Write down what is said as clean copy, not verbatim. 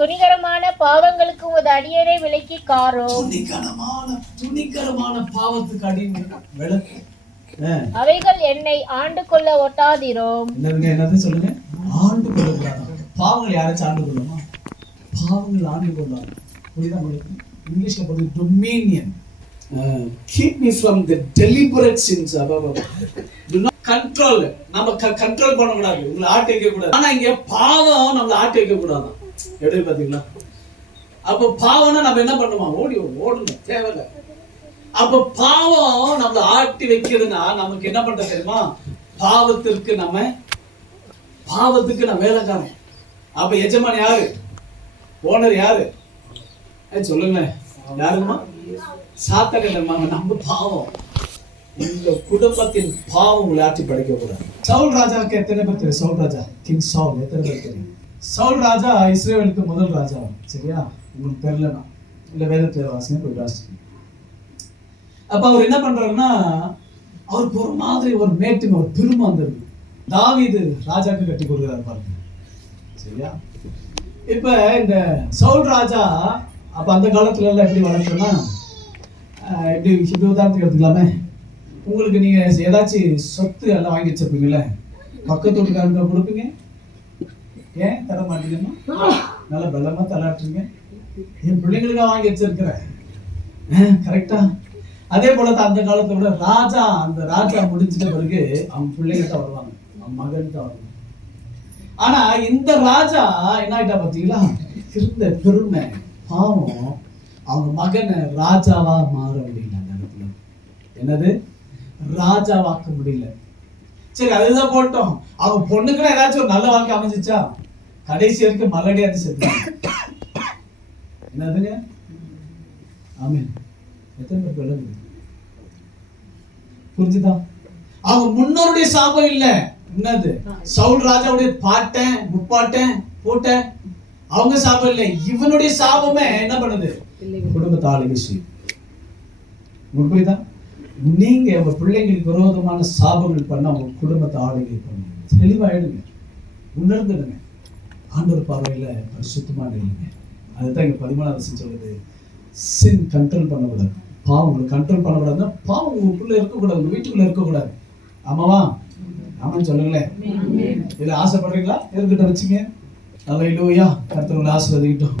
துணிகரமான பாவங்களுக்கு உமது அடியனை விலக்கி காரும். துணிகரமான பாவத்துக்கு அடிமை விலக்கு. அவைகள் என்னை ஆண்டு கொள்ள ஒட்டாதிரும். என்னது சொல்லுங்க? ஆண்டு கொள்ளக்கூடாது. பாவங்கள் யாராச்சும் ஆண்டு கொள்ளுமா? பாவங்கள் ஆண்டு கொள்ளாது. புரியுதா உங்களுக்கு? இங்கிலீஷ்ல போடுறது Dominion. Keep me from the deliberate sins. Do not control. நம்ம கண்ட்ரோல் பண்ண கூடாது. உங்களை ஆட்டி வைக்க கூடாது. ஆனா இங்க பாவம் நம்மள ஆட்டி வைக்க கூடாது. எப்படி பாத்தீங்களா? அப்ப பாவம்னா நம்ம என்ன பண்ணுமா? ஓடணும் தேவையில்லை. அப்ப பாவம் நம்மள ஆட்டி வைக்கிறதுனா நமக்கு என்ன பண்ற தெரியுமா? பாவத்துக்கு நான் வேலைக்காரன். அப்ப எஜமான் யாரு? ஓனர் யாரு? சொல்லுங்க. யாருமா? சாத்தகமா? நம்ம பாவம். இந்த குடும்பத்தின் பாவம் உங்களை ஆட்சி படைக்க கூடாது. சவுல் ராஜாவுக்கு எத்தனை பேர் தெரியும்? சவுல் ராஜா, கிங் சவுல் எத்தனை பேர் தெரியும்? சவுல் ராஜா இஸ்ரேலுக்கு முதல் ராஜா. சரியா? உங்களுக்கு தெரியலனா இல்ல வேதத்தை வாசிங்க, போய் வாசிங்க. அப்ப அவர் என்ன பண்றாருன்னா, அவருக்கு ஒரு மாதிரி ஒரு மேட்டுமை, ஒரு பெருமை வந்திருக்கு. தாவீது ராஜாக்கு கட்டி கொடுக்குறாரு பாருங்க. சரியா? இப்ப இந்த சவுல் ராஜா அப்ப அந்த காலத்துல எல்லாம் எப்படி வளர்க்கணும்னா, இப்படி உதாரணத்துக்கு எடுத்துக்கலாமே. உங்களுக்கு நீங்க ஏதாச்சும் சொத்து எல்லாம் வாங்கி வச்சிருப்பீங்கல்ல, பக்கத்து வீட்டுக்காரங்க கொடுப்பீங்க. ஏன் தர மாட்டீங்கன்னா? நல்லா பலமா தலாட்டுறீங்க. என் பிள்ளைங்களுக்காக வாங்கி வச்சிருக்கிறேன். கரெக்டா? அதே போலதான் அந்த காலத்தை விட அந்த ராஜா முடிஞ்சிட்ட பிறகு அவங்க பிள்ளைங்க தான் வருவாங்க, அவங்க மகன் தான் வருவாங்க. ஆனா இந்த ராஜா என்ன ஆயிட்டா பாத்தீங்களா? இருந்த பெருமை பாவம் அவங்க மகனை ராஜாவா மாற முடியல. அந்த இடத்துல என்னது? ராஜாவாக்க முடியல. சரி, அதுதான் போட்டோம். அவங்க பொண்ணுக்குன்னா ஏதாச்சும் ஒரு நல்ல வாழ்க்கை அமைஞ்சிச்சா? கடைசி வரைக்கும் மலடியாது செத்து. என்னதுங்க? ஆமென். எத்தனை பேர் விளங்குது? புரிஞ்சுதா? அவங்க முன்னோருடைய சாபம் இல்ல. என்னது? சவுல் ராஜாவுடைய பாட்டன் முப்பாட்டன் போட்ட அவங்க சாபம் இல்லை. இவனுடைய சாபமே என்ன பண்ணுது? குடும்பத்தை ஆளுகை செய்யும். புரியுதா? நீங்க உங்க பிள்ளைங்களுக்கு விரோதமான சாபங்கள் பண்ண உங்க குடும்பத்தை ஆளுகை பண்ணுங்க. தெளிவாயிடுங்க, உணர்ந்துடுங்க. ஆண்டவர் பார்வையில பரிசுத்தமான இல்லைங்க. அதுதான் இங்க 13வது சொல்லுது. சின் கண்ட்ரோல் பண்ணக்கூடாது. பாவங்களை கண்ட்ரோல் பண்ணக்கூடாதுன்னா பாவம் உங்களுக்குள்ள இருக்கக்கூடாது, உங்க வீட்டுக்குள்ள இருக்கக்கூடாது. ஆமாவா? ஆமான்னு சொல்லுங்களேன். இதுல ஆசைப்படுறீங்களா? இருக்கிட்ட வச்சுங்க. அல்லேலூயா. கர்த்தர் உங்களை ஆசீர்வதிக்கட்டும்.